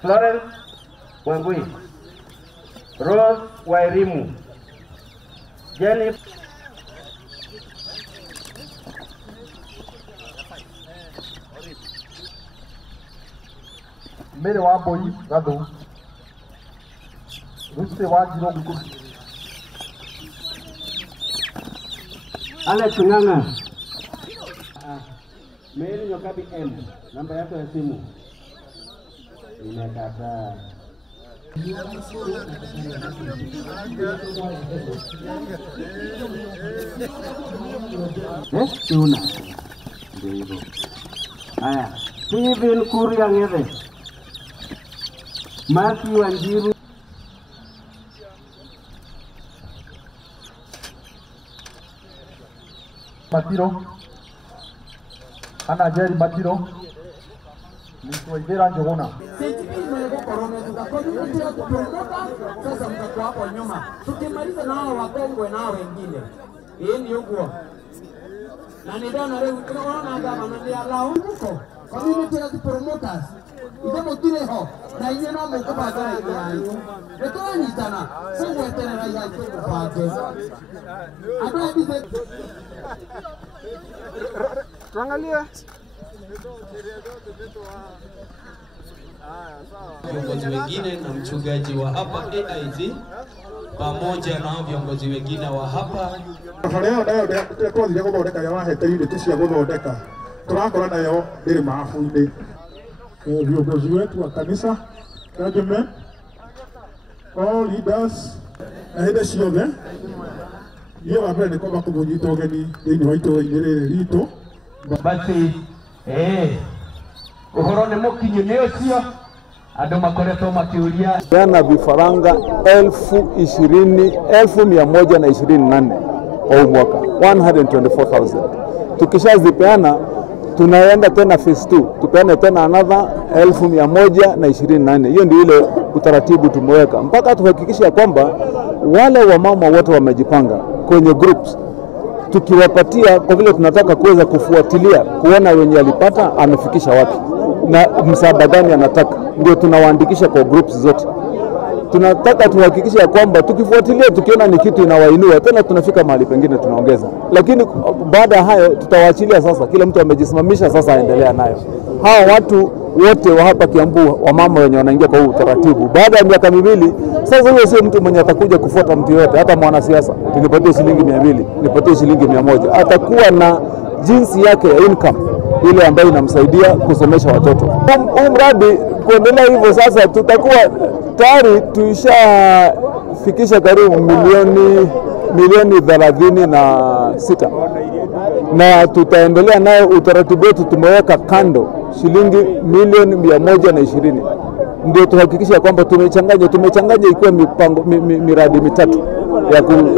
Florence Wengui, Rose Wairimu, Jenny Mere wa boy gadu Ruste wa jiro gugu Ale Tunganga Mary Nyokabi M namba yako ya simu nimekataa tuna ndio haya Steven Kuria ngere Matthew Anjiru Matiro Ana Jerry Matiro Nitoidera Njogona sasa mtakuwa hapo nyuma tukimaliza nao wakongwe nao wengine hii ni huko na ndio na leo tunaona kama ndio lao huko community as promoters ije mutire ho na ine no mukubanga yanyu etonyitana singweterera yanyu kubage adwa tuangalia viongozi wengine na mchungaji wa hapa AIT pamoja na viongozi wengine wa hapa. Leo ndio kwa ndio gũthondeka ya waheteire tucia gũthondeka turakora nayo ndĩrĩ maabu-inĩ. Viongozi wetu wa kanisa, clergymen, all leaders na hĩndĩ ciothe hiyo wa mbere nĩ kwamba kũmũnyita ũgeni thĩinĩ wa itũũra-inĩ rĩrĩ ritũ. Basi ũhoro nĩ mũkinyu nĩ ũcio andũ makoretwo makiuria jana vifaranga 124,000 kwa mwaka 124,000. Tukishazipeana tunaenda tena phase 2 tupeane tena another 1,124. Hiyo ndio ile utaratibu tumeweka mpaka tuhakikisha kwamba wale wamama wote wamejipanga kwenye groups, tukiwapatia kwa vile tunataka kuweza kufuatilia kuona wenye alipata amefikisha wapi na msaada gani anataka, ndio tunawaandikisha kwa groups zote. Tunataka tuhakikisha kwamba tukifuatilia tukiona ni kitu inawainua tena tunafika mahali pengine tunaongeza, lakini baada ya hayo tutawaachilia. Sasa kila mtu amejisimamisha, sasa aendelea nayo. Hawa watu wote wa hapa Kiambu, wamama wenye wanaingia kwa huu utaratibu, baada ya miaka 2 sasa, huyo sio mtu mwenye atakuja kufuata mtu yote, hata mwanasiasa tunipatie shilingi 200, nipatie shilingi 100, atakuwa na jinsi yake ya income ile ambayo inamsaidia kusomesha watoto. Huu mradi kuendelea hivyo, sasa tutakuwa tayari tuishafikisha karibu milioni 36 na tutaendelea nayo. Utaratibu wetu tumeweka kando shilingi milioni 120, ndio tuhakikisha kwamba tumechanganya ikiwa miradi 3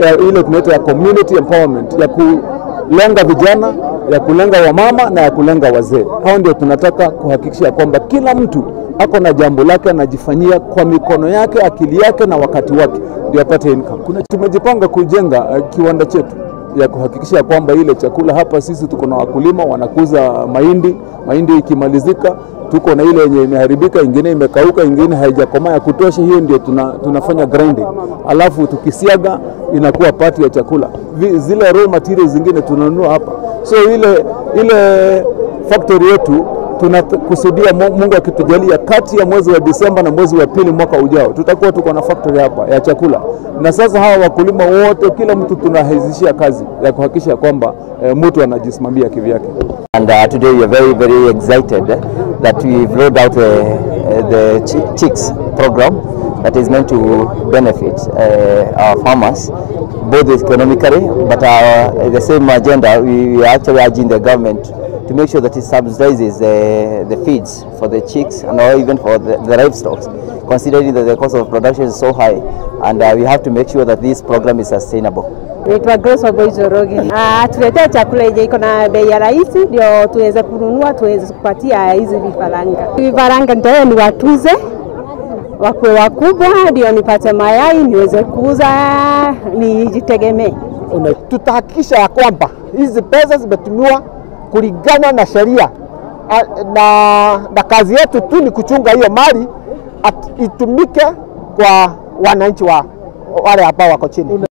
ya ile tunaita ya community empowerment, ya kulenga vijana, ya kulenga wamama na ya kulenga wazee. Hao ndio tunataka kuhakikisha kwamba kila mtu ako na jambo lake anajifanyia kwa mikono yake, akili yake na wakati wake, ndio apate income. Tumejipanga kujenga kiwanda chetu ya kuhakikisha kwamba ile chakula hapa, sisi tuko na wakulima wanakuza mahindi ikimalizika tuko na ile yenye imeharibika, ingine imekauka, ingine haijakomaa ya kutosha, hiyo ndio tunafanya grinding, alafu tukisiaga inakuwa pati ya chakula. Zile raw materials zingine tunanunua hapa. So ile factory yetu tunakusudia, Mungu akitujalia, kati ya mwezi wa Disemba na mwezi wa pili mwaka ujao tutakuwa tuko na factory hapa ya chakula. Na sasa hawa wakulima wote, kila mtu tunahizishia kazi ya kuhakikisha kwamba mtu anajisimamia kivyake. And today we are very, very excited that we've rolled out the chicks program that is meant to benefit our farmers, both economically, but the same agenda, we are actually urging the government to make sure that it subsidizes the feeds for the chicks and even for the livestock, considering that the cost of production is so high, and we have to make sure that this program is sustainable. Naitwa Grace Oboizorogi. Tuletee chakula yenye iko na bei ya rahisi ndio tuweze kununua, tuweze kupatia hizi vifaranga. Vifaranga ndio ni watuze wakwe wakubwa, ndio nipate mayai niweze kuuza nijitegemee. Tutahakikisha ya kwamba hizi pesa zimetumiwa kulingana na sheria na kazi yetu tu ni kuchunga hiyo mali itumike kwa wananchi wa wale ambao wako chini.